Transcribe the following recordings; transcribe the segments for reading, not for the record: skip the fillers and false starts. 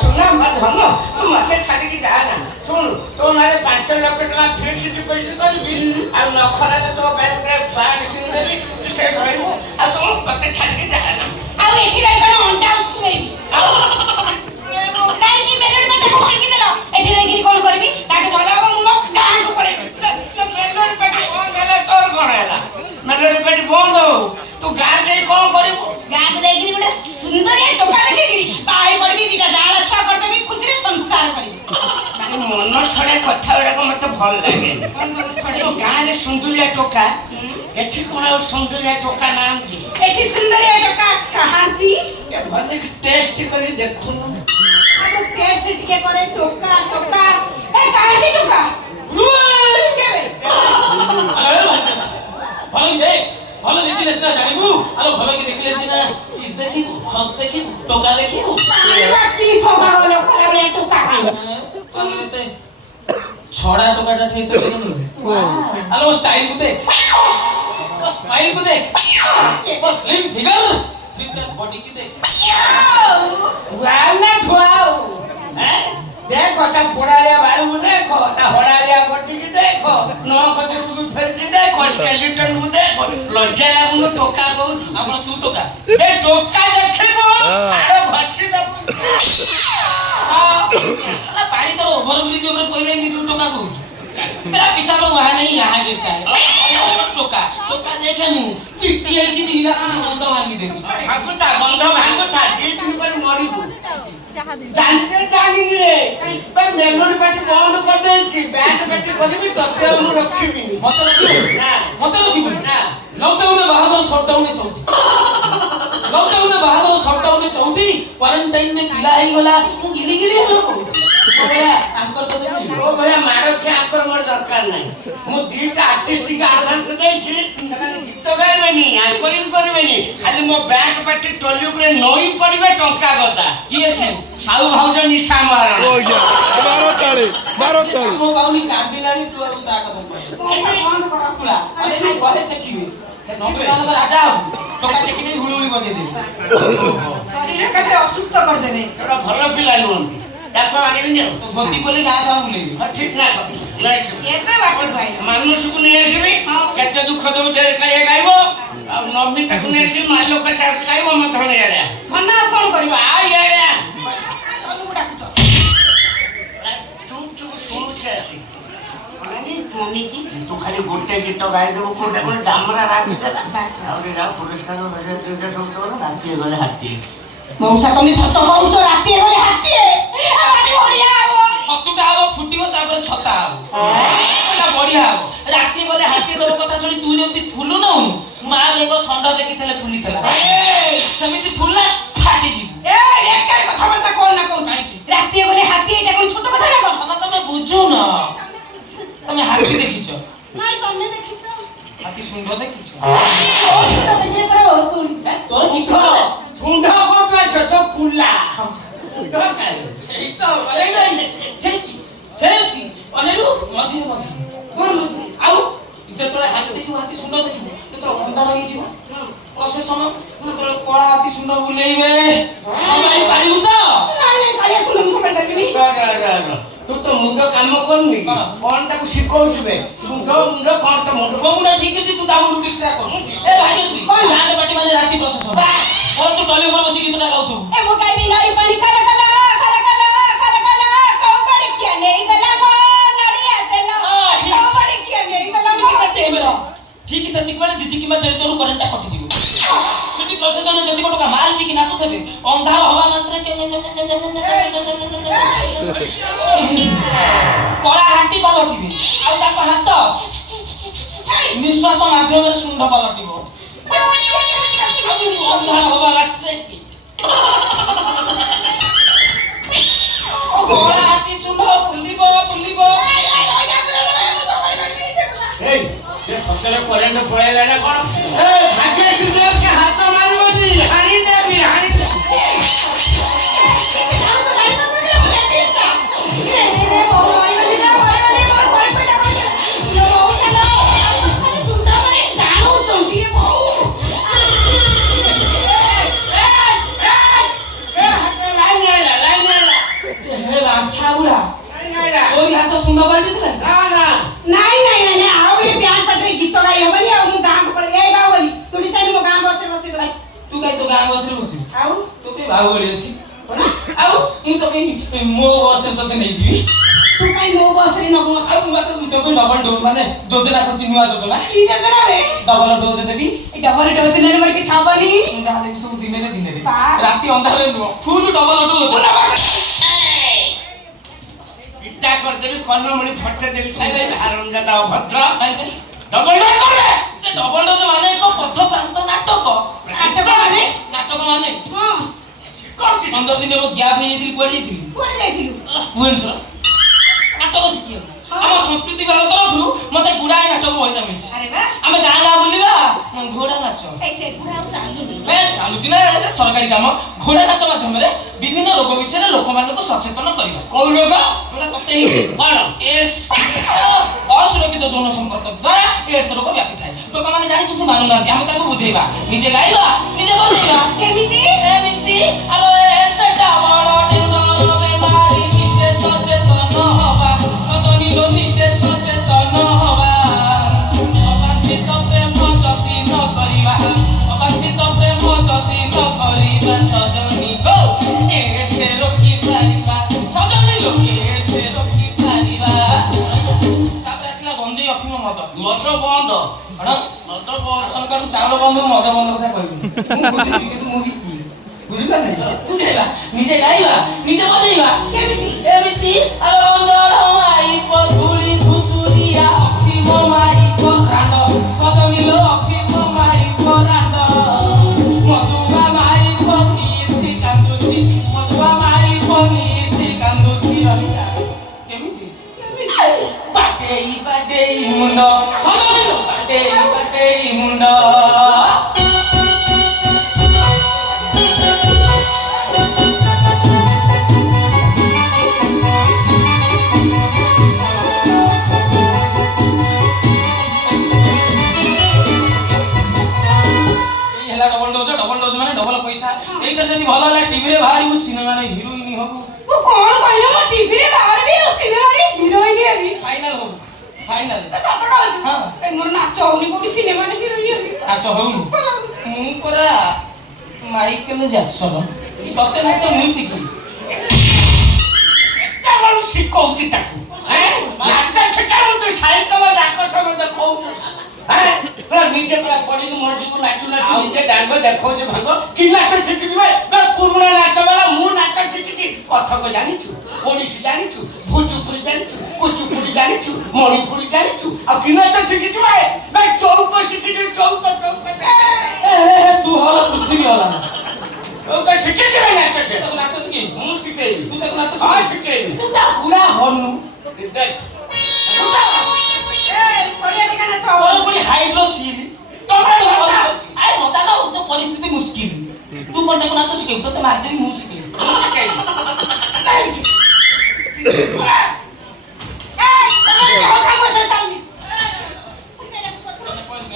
सुना मत हम तू मते छाड़ी की जा ना सुन तो मारे 5 लाख टका फिक्स डिपॉजिट करबी आ नखरा तो बैंक रे फ्लैट किन देबी से रहबो आ तो मते छाड़ी की जा ना आ एठी रही कोन अंडा उसमें काई की मेलोडी पट्टा को भांगी देलो एठी रही कोन करबी ताटू भला हो मु गां को पळेबी मेलोडी पेटी बंद ହେଲା तोर कोन ହେଲା मेलोडी पेटी बंद हो तू गां जाई कोन करबो गां को देगिरी गुटे सुंदर टोका देखिरी बाई पड़बी दिटा जाला छुआ कर देबी खुशी रे संसार करबी मन छड़े कथा गुड़ा मत भल लगे तो गाँ रे सुंदरिया टोका एठी कोन सुंदरिया टोका नाम दी एठी सुंदरिया टोका कहांती ए भले टेस्ट करी देखुन हम टेस्ट टिके करे टोका टोका ए कहांती टोका केबे भले देख भले देखिलेस ना जानिबू आरो भले के देखिलेस ना इस देखिबू हक देखिबू टोका देखिबू की सोभा होलो खला बले टोका तो छोड़ा टोकाटा ठीक तो नहीं आलो स्टाइल को देख बस स्माइल को देख बस स्लिम फिगर स्लिम बॉडी की देख वाव ना वाव हैं देखो ता फोड़ालिया बालू को देखो ता होड़ालिया बॉडी की देखो नो कते को फेर की देखो स्केलेटन को देखो लज्जा लागु टोका कहू आपण तू टोका ए टोका देखिबो आरो घसी दबो अला पानी तो ओवर ब्रिज ऊपर पहिले नि तू टोका कहू तेरा पिसा तो वहां नहीं यहां गिरता है टोका टोका देखे मु पिटी है कि नीला बंद भांगी दे भागुता बंद भागुता जी दिन पर मरिबो जानते जानी रे पर मेलोडी पार्टी बंद कर देछि बैंड पार्टी करबी तते हम रखिबिनी मत रखिबू ना मत रखिबू ना लॉकडाउन में बाहर शटडाउन में चौथी लॉकडाउन में बाहर शटडाउन में चौथी क्वारंटाइन में पिला ही गला गिली गिली हम को भैया अंकर तो देबी ओ भैया मारो के आकर मोर दरकार नाही मु दीटा आर्टिस्ट का एडवांस देछि समान गीत गाइबेनी एंकरिंग करबेनी खाली मो बैंड पार्टी टोली ऊपर नई पड़िबे टंका गदा किए से साउ भाउज निशा मारण ओ या 12 ताली मो बाउनी कांदिलानी तू अब ता कथा बंद करो पुरा अरे नहीं बोले से की नंबर दान कर आजा टोका टेकी नहीं हुळुळी बजे दे शरीर कते असुस्थ कर देबे एटा भलो पिला नुन डाको आनिबी ने तो भक्ति बोले गां सा बुलेबी हां ठीक ना नहीं एबे बाटू भाई मानुष को नहीं आसीबी केते दुख दउ दे काए गाइबो आ नबी तक नहीं आसी मालो का चार गाइबो मत हने याडा भन्ना कोन करबा आ याडा तनु डाकुछ चुप चुप सुनुचे आसी मानी मम्मी जी तू खाली गोटे गीत गाइ देबो कोटे कोन डामरा राखी देला बस आउरे जा पुरस्कार भेजे दे सब तो राती गले हाथी मौसा तुम सत कहू राती गले हाथी आवाज बढ़िया हो हतुटा हो फुटिबो तापर छता हो एला बढ़िया हो राती गले हाथी तोर कथा सुनी तू जेमति फुलु न मा लेको संड देखितले फुलितला समिति फुलला फाटी जीव ए एकर कथा बता कोन ना कहू राती गले हाथी एटा कोन छोट कथा ना कोन कथा तमे बुझू न तमे हाथी देखिছো নাই तमने देखिছো हाथी सुंड देखिছো ओ छोटा देखले तोर ओसुड़ी तोर की सुंड सुंढा को पे तो कुला तो काय सेही तो बोले नहीं ठेकी सेही अनेरु मझी मझी कोन मझी आउ इते तोरे हाथी देखिबो हाथी सुंड देखिबो ते तोर अंधार होई जीव प्रशासन तोर कळा हाथी सुंड बुलेइबे सबाई पारिबु तो নাই কালিয়া শুনম সবাই দেখবি तू तो मुंडो काम करनी कोन ताको सिखौछबे सुंढो मुंडो कोन तो मुंडो बमुडा ठीक अछि तू दाम लुटिस ट्रैक कर ए भाई श्री कोन लाड बाटी माने राती प्रशासन और तू टली ऊपर बसी गीतटा गाउथु ए मो काई नई पानी कला कला कला कला कला कला कंपड़ी किया नहीं गला मो नड़िया तेलो कंपड़ी किया नहीं गला मो ठीक से ठीक माने दिजी किमा जरी तोर करंटा कटि दिबो छुट्टी प्रशासन जदी कोटका माल भी कि नाचु थबे अंधार हवा मात्रे के कला हाथी पलटिबे आ ताको हाथ निश्वास माध्यम रे सुंड पलटिबो अंधार हवा मात्रे ओ कला हाथी सुंड फुलिबो फुलिबो ए ये सतरे करेंट पळेला ना कोन ए भाग्य सुदेव के हाथ मारिबो नी हानी दे भी हानी दे ऐसे काम तो गाड़ी बंद कर मुझे देख का रे बहुत वाली वाली बहुत कोई पे लगा लो बहुत चलो खाली सुनता मारे गानो चलती है बहुत କାଇଁ ତୋ ଗାଁ ବସରେ ବସିବୁ ଆଉ ତୋ ପାଇଁ ବାହୁବଳି ଅଛି କଣ ଆଉ ମୁଁ ତୋ ପାଇଁ ମୋ ବସରେ ତତେ ନେଇଯିବି ତୁ କାଇଁ ମୋ ବସରେ ନବୁ ଆଉ ମୁଁ ତୋ ପାଇଁ ଡବଲ ଡୋଜ ମାନେ ଯୋଜନା କରୁଛି ନୂଆ ଯୋଜନା କି ଯୋଜନା ବେ ଡବଲ ଡୋଜ ଦେବି ଏ ଡବଲ ଡୋଜ ନେଲେ ମୋର କିଛି ହବନି ମୁଁ ଯାହା ଦେବି ସବୁ ଦିନରେ ଦିନରେ ବାସ୍। ରାତି ଅନ୍ଧାରରେ ନୁହଁ ଫୁଲ ଡବଲ ଡୋଜ ଇଟା କରିଦେବି କର୍ଣ୍ଣମଣି ଫଟେ ଦେବି ହାରମଜାଦା ଅଭଦ୍ର କାହିଁକି ଡବଲ ଡୋଜ କରେ ଡବଲ ଡୋଜ ମାନେ ଏକ ପଥ ପ୍ରାନ୍ତ ନାଟକ ନାଟକ ମାନେ? ନାଟକ ମାନେ ହଁ 15 ଦିନ ହେବ ଗ୍ୟାପ୍ ହେଇଯାଇଥିଲି କୁଆଡେ ଯାଇଥିଲି କୁଆଡେ ଯାଇଥିଲୁ ଭୁବନେଶ୍ୱର ନାଟକ ଶିଖିବାକୁ ଆମ ସଂସ୍କୃତି ବିଭାଗ ତରଫରୁ ମତେ ଗୁଡାଏ ନାଟକ ମହିଳା ମିଳିଛି ଆରେ ବା ଆମେ ଗାଁ ଗାଁ ବୁଲିବା ଘୋଡା ନାଚ ଏଇ ସେଗୁଡା ଆଉ ଚାଲୁନି ଚାଲୁଛି ନା ଏ ସରକାରୀ କାମ ଘୋଡା ନାଚ ମାଧ୍ୟମରେ ବିଭିନ୍ନ ରୋଗ ବିଷୟରେ ଲୋକମାନଙ୍କୁ ସଚେତନ କରିବା କୋଉ ରୋଗ ଯୋଉଟା ତତେ ହେଇଛି କଣ ଏଡସ୍ ଅସୁରକ୍ଷିତ ଯୌନ ସମ୍ପର୍କ ଦ୍ୱାରା ଏଡସ୍ ରୋଗ ବ୍ୟାପିଥାଏ ଲୋକମାନେ ଜାଣିଛନ୍ତି ମାନୁନାହାନ୍ତି ଆମେ ତାକୁ ବୁଝେଇବା ନିଜେ ଗାଇବା ନିଜେ ବଜେଇବା କେମିତି ଏମିତି ଆଲୋ ଏଟା ବଡ଼ ଡେଞ୍ଜର ବେମାରୀ ନିଜେ ସଚେତନ ହବା ସଦନିଲ ନିଜେ ସଚେତନ ହବା ଅବାଞ୍ଛିତ ପ୍ରେମ ଯଦି ନ କରିବା ଅବାଞ୍ଛିତ ପ୍ରେମ ଯଦି ନ କରିବା ସଜନିଲ ଏତେ ରୋକିପାରିବା ସଜନିଲ ଏତେ ରୋକିପାରିବା ତାପରେ ଆସିଲା ଗଞ୍ଜେଇ ଅଫିମ ମଦ ମଦ ବନ୍ଦ କଣ ମଦ ବନ୍ଦ ସରକାର ଚାଉଳ ବନ୍ଧ ମଦ ବନ୍ଧ କଥା କହିବି ମୁଁ ବୁଝିବି କିନ୍ତୁ ମୁଁ ବି ପିଇବି ବୁଝିପାରିଲେ ବୁଝେଇବା ନିଜେ ଗାଇବା ନିଜେ ବଜେଇବା କେମିତି ଏମିତି ଅଞ୍ଜଳ ମାଇ ପଧୁଳି ଧୁସୁରିଆ ଅଫିମ ମାଇ ପରାଣ୍ଡ ସଜନିଲ ଅଫିମ ମାଇ ପରାଣ୍ଡ ମଧୁଆ ମାଇ ପନିତି କାନ୍ଦୁଛି ମଧୁଆ ମାଇ ପନିତି କାନ୍ଦୁଛି ରହିଲା କେମିତି ବାଟେଇ ବାଟେଇ ମୁଣ୍ଡ ସଜନିଲ ବାଟେଇ ବାଟେଇ ମୁଣ୍ଡ ଡବଲ ଡୋଜ ମାନେ ଡବଲ ପଇସା ଏଇଟା ଯଦି ଭଲ ହେଲା ଟିଭିରେ ବାହାରିବୁ ସିନେମାରେ ହିରୋଇନ ହବୁ ତୁ କଣ କହିଲୁ ମୁଁ ଟିଭିରେ ବାହାରିବି ଆଉ ସିନେମାରେ ହିରୋଇନ ହେବି ଫାଇନାଲ ହବୁ ଫାଇନାଲ ତୁ ସତ କହୁଛୁ ହଁ। ଏ ମୋର ନାଚ ହଉନି କୋଉଠି ସିନେମାରେ ହିରୋଇନ ହେବି ନାଚ ହଉନି ମୁଁ ପରା ମାଇକେଲ ଜ୍ୟାକ୍ସନ ତତେ ନାଚ ମୁଁ ଶିଖିଲି କେବଳ ଶିଖଉଛି ତାକୁ ନାଚ ଶିଖାଉ ତୁ ସାଇକେଲ ଡାକ ସହ ଦେଖଉଛୁ ନିଜେ ପୁରା ପଡ଼ିକି ମର୍ଜିକୁ ନାଚୁ ନାଚୁ ନିଜେ ଡାଙ୍ଗ ଦେଖଉଛି ଭାଙ୍ଗ କି ନାଚ ଶିଖିଯିବେ ପୁରୁଣା ନାଚ ବେଳା ମୁଁ ନାଚ ଶିଖିଛି କଥକ ଜାଣିଛୁ ଓଡ଼ିଶୀ ଜାଣିଛୁ ଭୋଜପୁରୀ ଜାଣିଛୁ କୁଚୁପୁଡ଼ି ଜାଣିଛୁ ମଣିପୁରୀ ଜାଣିଛୁ ଆଉ କି ନାଚ ଶିଖିଯିବେ ଚୌକ ଶିଖିଛୁ ଚୌକ ଚୌକ ତୁ ହଲ ପୃଥିବୀ ହଲା ଚୌକ ଶିଖିଯିବେ ନାଚ ତାକୁ ନାଚ ଶିଖେଇବି ମୁଁ ଶିଖେଇବି ତୁ ତାକୁ ନାଚ ହଁ ଶିଖେଇବି ଶିଖେଇବି ତୁ ତା ବୁଢା ହନୁ ଦେଖ ଏ ପଡ଼ିଆ ଟିକେ ନାଚ ତୋର ପୁଣି ହାଇଡ୍ରୋ ସିଲ୍ ତମେ ଲଙ୍କା ଆରେ ମତା ନା ତ ପରିସ୍ଥିତି ମୁସ୍କିଲ ତୁ କଣ ତାକୁ ନାଚ ଶିଖେଇବୁ ତତେ ମାରିଦେବି ମୁଁ ଶିଖେଇବି ମୁଁ ଶିଖେଇବି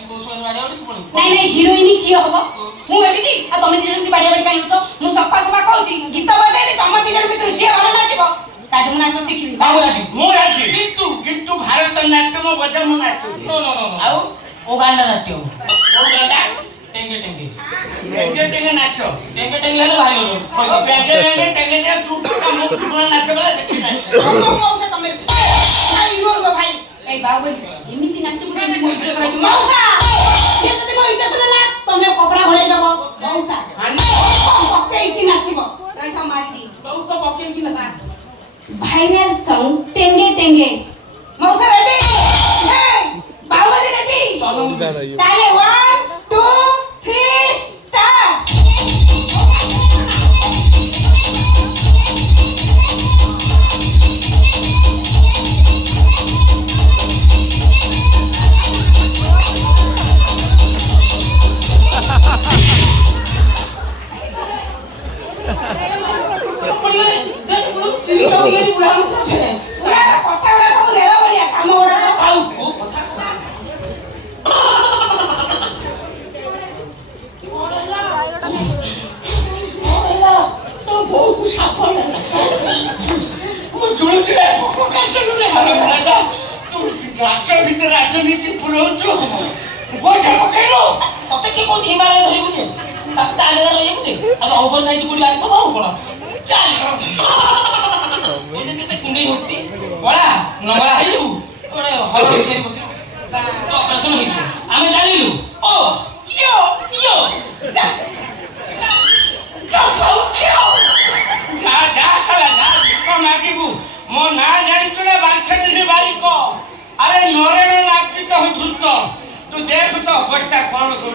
ନାଇଁ ନାଇଁ ହିରୋଇନ କିଏ ହବ ମୁଁ ହେବି କି ଆଉ ତମେ ଦି ଜଣ ବାଡିଆ ବାଡି କାଇଁ ହଉଛ ମୁଁ ସଫା ସଫା କହୁଛି ଗୀତ ବଜେଇବି ତମ ଦି ଜଣ ଭିତରୁ ଯିଏ ଭଲ ନାଚିବ ତାଠୁ ମୁଁ ନାଚ ଶିଖିବି ମୁଁ ରାଜି କିନ୍ତୁ ଭାରତ ନାଟ୍ୟମ ବଜା ମୁଁ ନାଚୁଛି ଆଉ ଓଗାଣ୍ଡା ନାଟ୍ୟ କୋଉ ଗାଁଟା ଟେଙ୍ଗେ ଟେଙ୍ଗେ ଟେଙ୍ଗେ ଟେଙ୍ଗେ ନାଚ ଟେଙ୍ଗେ ଟେଙ୍ଗେ ହେଲେ ଭାଇ ଟେଙ୍ଗେ ଟେଙ୍ଗେ ଟେଙ୍ଗେ ଟେଙ୍ଗେ ତୁ ମୁଁ ପୁରୁଣା ନାଚ ବେଳା ଦେଖି ନାଚ ମଉସା ତମେ ଭାଇ এই ବାବୁଲି ଏମିତି ନାଚିବୁ ଯେମିତି ମୋ ଇଜ୍ଜତ ରହିବ ମଉସା ସିଏ ଯଦି ମୋ ଇଜ୍ଜତ ନେଲା ତମେ କପଡ଼ା ଘୋଡ଼େଇ ଦବ ମଉସା ପକେଇକି ନାଚିବ ରହିଥାଉ ମାରିଦି ଚୌକ ପକେଇକି ନା ବାସ୍ ଭାଇରାଲ ସଙ୍ଗ ଟେଙ୍ଗେ ଟେଙ୍ଗେ ମଉସା ରେଡି ହେ ବାବୁଲି ରେଡି ତାହେଲେ 1 2 3 ଷ୍ଟାର୍ଟ କଥା ଗୁଡ଼ା ସବୁ ରେଳ ଭଳିଆ କାମ ଗୁଡ଼ା ଆଉ କୋଉ କଥା ତୋ ବୋଉକୁ ସାପ ନେଲା ମୁଁ ଜୁଳୁଛି ପୋକ କାଟୁରେ ହାରମଜାଦା ତୁ ନାଚ ଭିତରେ ରାଜନୀତି ପୁରଉଛୁ ଗୋଇଠା ପକେଇଲୁ ତତେ କିଏ କହୁଛି ହିମାଳୟ ଧରିବୁନି ତାହେଲେ ରହିବୁ ଆଉ ଓଭର ସାଇଜ କୋಡಿ ଆସି ତ ଆଉ କଣ ଚାଲ ଏତେ କୁଣ୍ଡେଇ ହଉତି ବଳା ନଙ୍ଗଳା ହେଇଯିବୁ ଗୋଟେ ହଳ ତିଆରି ବସି ଅପରେସନ ହେଇଯିବ ଆମେ ଜାଣିଲୁ ଓ ଇୟୋ ଇୟୋ ଯା ମାଗିବୁ ମୋ ନାଁ ଜାଣିଛୁ ନା ବାଞ୍ଛା ବାରିକ ଆରେ ନରେଣ ନାଚିତ ହଉଛୁ ତ ତୁ ଦେଖ ତ ଅବସ୍ଥା କଣ